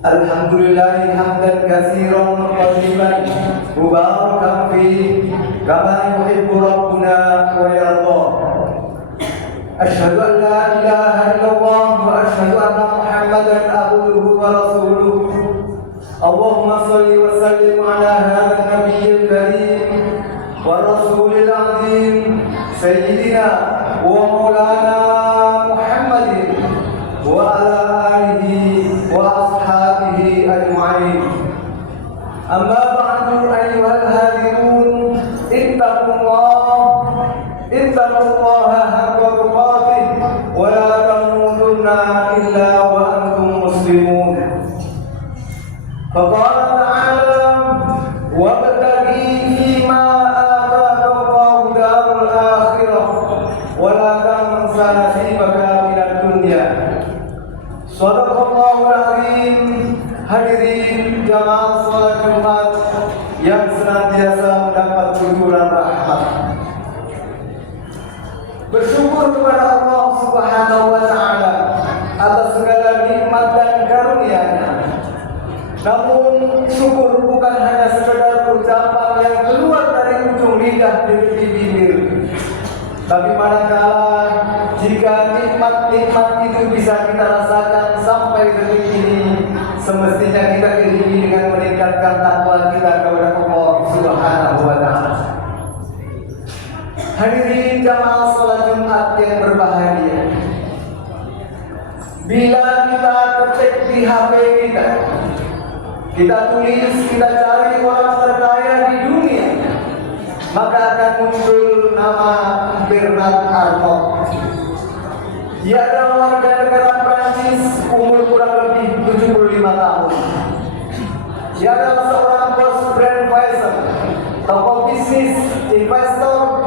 Alhamdulillah hamdan katsiran tayyiban mubarakan fihi kama yuhibbu rabbuna wa yarda. Asyhadu an la ilaha illallah wa asyhadu anna Muhammadan abduhu wa rasuluh. Allahumma shalli wa sallim ala hadzal nabiyyil karim wa rasulil azim sayyidina wa maulana Muhammadin wa ala alihi wa ashabihi ajma'in. Amma ba'du ayyuhal hadirun ittaqullaha haqqa tuqatih wa la tamutunna illa wa antum muslimun. Faqala ta'ala wabtaghi fima ataka Allahu darul akhirah wa la tansa nasibaka minad dunya. Shadaqallahul azim. Hadirin jamaah salat Jumat yang senantiasa mendapat kucuran rahmat. Bersyukur kepada Allah Subhanahu wa taala atas segala nikmat dan karunia-Nya. Namun syukur bukan hanya sekedar ucapan yang keluar dari ujung lidah dan bibir. Tapi manakala jika nikmat-nikmat itu bisa kita rasakan sampai detik ini, semestinya kita diiringi dengan meningkatkan takwa kita kepada Allah Subhanahu wa taala. Hadirin jamaah salat Jumat yang berbahagia. Bila kita ketik di HP kita tulis, kita cari orang terkaya di dunia, maka akan muncul nama Bernard Arnault. Dia adalah warga negara Prancis, umur kurang lebih 75 tahun. Dia adalah seorang bos brand fashion, tokoh bisnis, investor,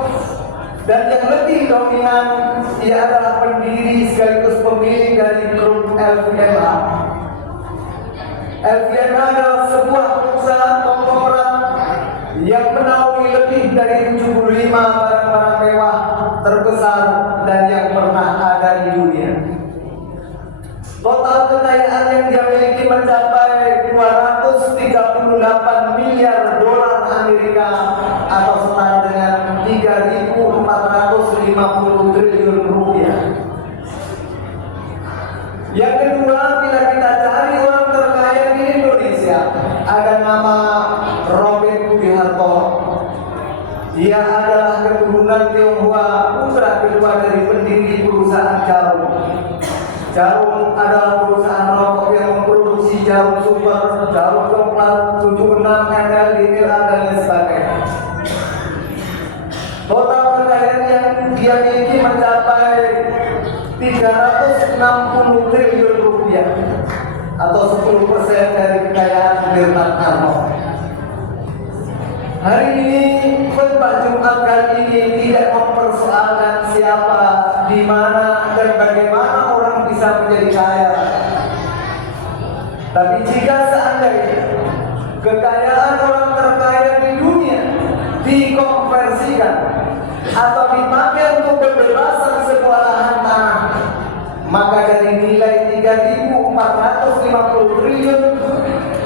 dan yang lebih dominan, ia adalah pendiri sekaligus pemilik dari grup LVMH. LVMH adalah sebuah perusahaan konglomerat yang menaungi lebih dari 75 barang-barang mewah terbesar dan yang pernah ada di dunia. Total kekayaan yang dia miliki mencapai 238 miliar dolar Amerika atau setara dengan 3.450 triliun rupiah. Yang kedua, bila kita cari orang terkaya di Indonesia, ada nama Robert Budiharto. Dia adalah keturunan Tionghoa, putra kedua dari pendiri perusahaan Jarum. Jarum adalah perusahaan rokok yang memproduksi jarum super, jarum coklat, 76, ML, DLA, dan lain sebagainya. Total kekayaan yang dia miliki mencapai 360 triliun rupiah atau 10% dari kekayaan Bernard Arnault. Hari ini khutbah Jumat kali ini tidak mempersoalkan siapa, di mana, dan bagaimana orang bisa menjadi kaya. Tapi jika seandainya kekayaan orang terkaya di dunia dikonversikan atau dipakai untuk pembebasan sebuah lahan tanah, maka dari nilai 3.450 triliun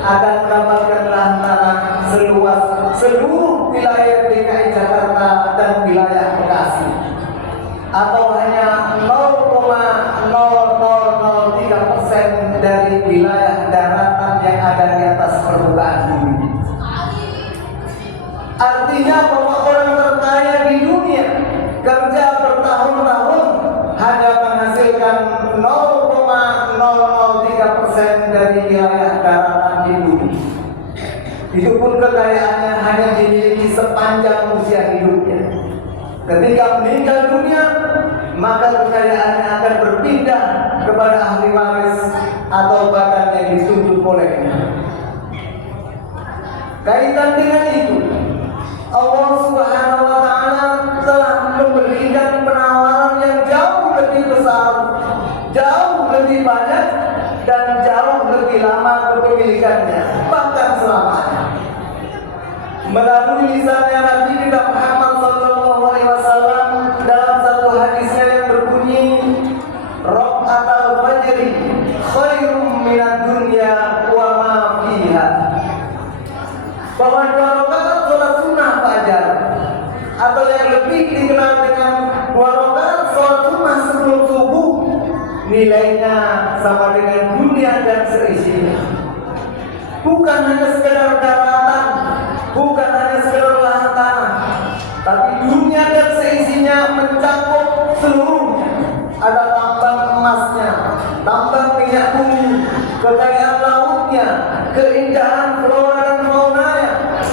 akan mendapatkan lahan tanah seluas seluruh wilayah DKI Jakarta dan wilayah Bekasi, atau hanya 0,0003% dari wilayah daratan yang ada di atas permukaan bumi. Artinya bahwa orang terkaya di dunia kerja bertahun-tahun hanya menghasilkan 0,003% dari wilayah daratan di bumi. Itu pun kekayaannya hanya dimiliki sepanjang usia hidupnya. Ketika meninggal dunia, maka kekayaannya akan berpindah kepada ahli waris atau bahkan yang ditunjuk olehnya. Kaitan dengan itu, Allah Subhanahu wa Ta'ala telah memberikan penawaran yang jauh lebih besar, jauh lebih banyak, dan jauh lebih lama kepemilikannya, bahkan selamanya. Melalui lisannya Nabi kita Muhammad SAW dalam satu hadisnya yang berbunyi, Raka'atul fajri khairum minad dunya wa ma fiha. Bahwa 2 rakaat salat sunnah fajar, atau yang lebih dikenal dengan 2 rakaat salat sunnah sebelum subuh, nilainya sama dengan dunia dan seisinya. Bukan hanya sekedar daratan, bukan hanya sekedar lahan tanah, tapi dunia dan seisinya mencakup seluruhnya. Ada tambang emasnya, tambang minyak bumi, kekayaan lautnya, keindahan flora dan faunanya,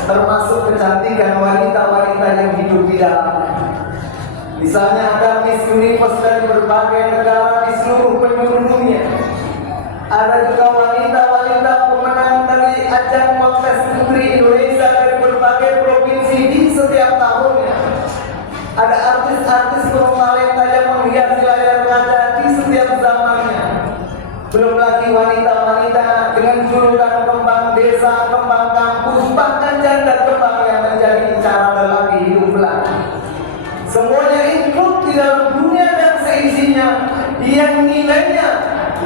termasuk kecantikan wanita-wanita yang hidup di dalamnya. Misalnya ada Miss Universe dari berbagai negara di seluruh penjuru dunia. Ada juga wanita-wanita pemenang dari ajang kontes putri Indonesia dari berbagai provinsi di setiap tahunnya. Ada artis-artis bertalenta yang menghias layar kaca di setiap zamannya. Belum lagi wanita-wanita dengan julukan kembang desa, kembang kampus, bahkan janda kembang yang menjadi cara lelaki hidup belaka. Semuanya ikut di dalam dunia dan seisinya yang nilainya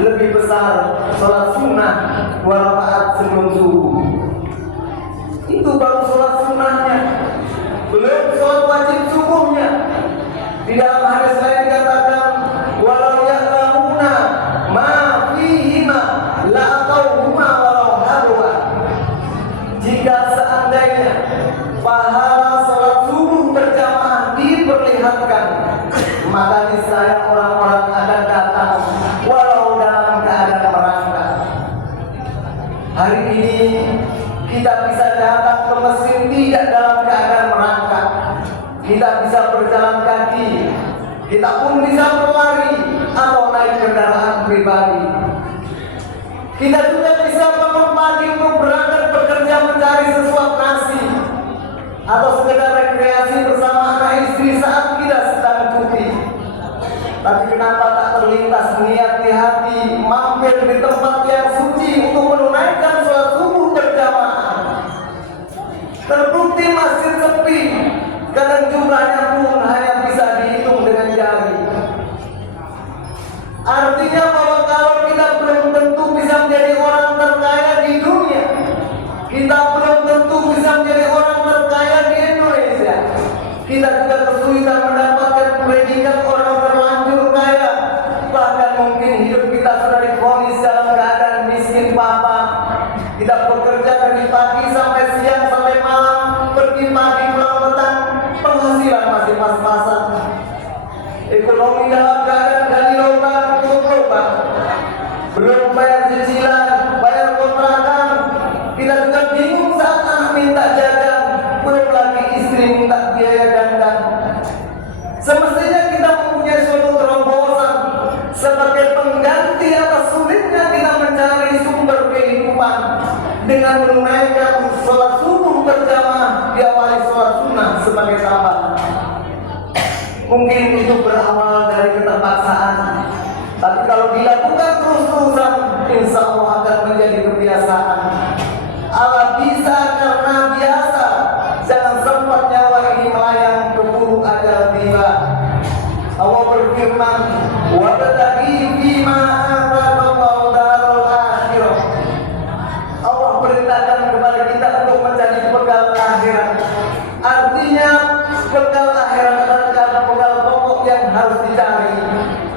lebih besar sholat sunnah 2 rakaat sebelum subuh. Itu baru sholat sunnahnya, belum sholat wajib subuhnya. Di dalam hadis lain dikatakan, walau ya'lamuna ma fihima la'atauhuma walau hadwa. Jika seandainya pahala sholat subuh berjamaah diperlihatkan, maka niscaya orang-orang akan datang walau dalam keadaan merangkak. Hari ini kita bisa datang ke masjid tidak dalam keadaan merangkak. Kita bisa berjalan kaki, kita pun bisa berlari atau naik kendaraan pribadi. Kita juga bisa bangun pagi untuk berangkat bekerja mencari sesuap nasi, atau sekedar rekreasi bersama anak istri saat kita sedang cuti. Tapi kenapa tak terlintas niat di hati mampir di tempat yang suci untuk menunaikan sholat subuh berjamaah? Terbukti masjid sepi, kadang jumlahnya pun hanya bisa dihitung dengan jari. Artinya bahwa kalau kita belum tentu bisa menjadi orang terkaya di dunia, kita belum tentu bisa menjadi orang terkaya di Indonesia, kita juga kesulitan mendapatkan predikat orang terlanjur kaya. Bahkan mungkin hidup kita sudah divonis dalam keadaan miskin papa. Kita bekerja dari pagi sampai siang sampai malam, pergi pagi pulang petang, penghasilan masih pas-pasan. Ekonomi dalam keadaan gali lubang tutup lubang, belum bayar cicilan, bayar kontrakan. Kita juga bingung saat anak minta jajan, belum lagi istri minta biaya dandan. Semestinya kita mempunyai suatu terobosan sebagai pengganti atas sulitnya kita mencari sumber kehidupan dengan menunaikan sholat subuh berjamaah diawali sholat sunnah sebagai tambahan. Mungkin itu berawal dari keterpaksaan, Tapi kalau dilakukan terus-terusan, insya Allah akan menjadi kebiasaan. Allah bisa karena biasa. Jangan sempat nyawa ini melayang, keburu ajal tiba. Allah berfirman, "Wabtaghi fima ataqallahu darul akhirah." Allah perintahkan kepada kita untuk mencari bekal akhirat. Artinya bekal akhirat adalah bekal pokok yang harus dicari,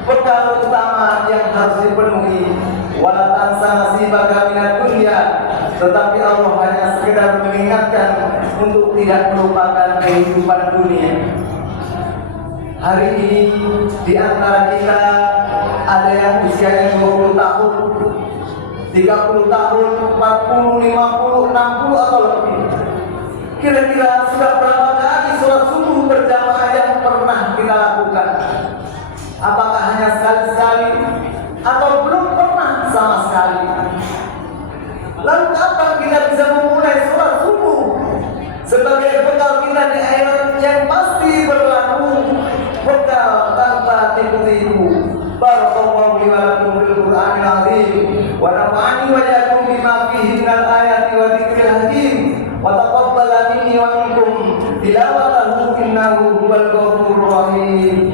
bekal utama yang harus dipenuhi. Wala tansa nasibaka minad dunya. Tetapi Allah hanya sekedar mengingatkan untuk tidak melupakan kehidupan dunia. Hari ini di antara kita ada yang usianya 20 tahun, 30 tahun, 40, 50, 60 atau lebih. Kira-kira sudah berapa kali sholat subuh berjamaah yang pernah kita lakukan? Apakah hanya sekali-sekali atau belum pernah sama sekali? Lalu kapan kita bisa memulai sholat subuh sebagai bekal kita di akhirat yang pasti berlaku, bekal tanpa tipu-tipu? Barakallahu li wa lakum fil Qur'anil azim wa nafa'ani wa iyyakum bima fihi minal ayati wa dzikril hakim wa taqabbal minni wa minkum tilawatahu innahu huwal ghafurur rahim.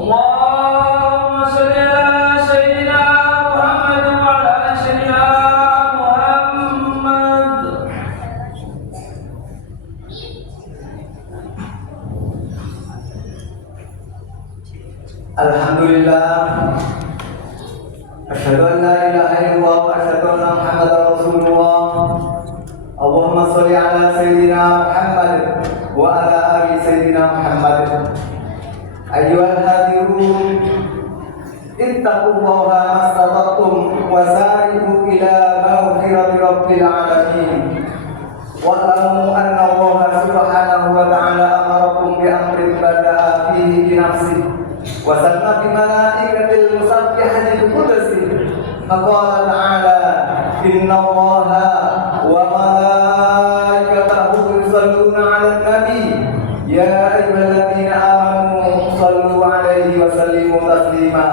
Allahumma shalli ala sayyidina Muhammad wa ala sayyidina Muhammad. Alhamdulillah, asyhadu an la ilaha illallah wa asyhadu anna Muhammadar Rasulullah. Allahumma shalli ala sayyidina Muhammad wa ala ali sayyidina Muhammad. Ayyuhal hadirun, ittaqullaha mastata'tum wa sari'u ila maghfirati rabbil alamin. Wa'lamu anna Allah subhanahu wa ta'ala amarakum bi amrin bada'a fihi bi nafsihi wa sanna bi malaikatil musabbihatil qudsi. Faqala ta'ala, inna Allaha wa malaikatahu yusalluna 'alan nabi ya ayyuhalladzina amanu sallu 'alaihi wa sallimu taslima.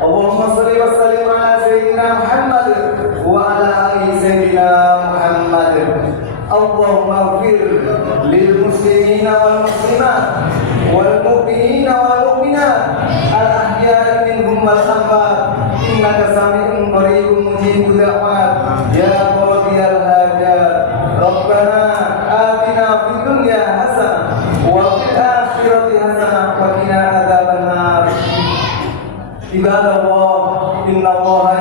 Allahumma shalli wa sallim ala sayyidina Muhammad wa ala ali sayyidina Muhammad. Allahumma ighfir lil muslimina wal muslimat wal mu'minina wal mu'minat al ahya'i minhum wal amwat innaka sami'un qaribun mujibud da'wat ya qadiyal hajat. Rabbana atina fid dunya hasanah wa fil akhirati hasanah wa qina adzabannar. Ibadallah, innallaha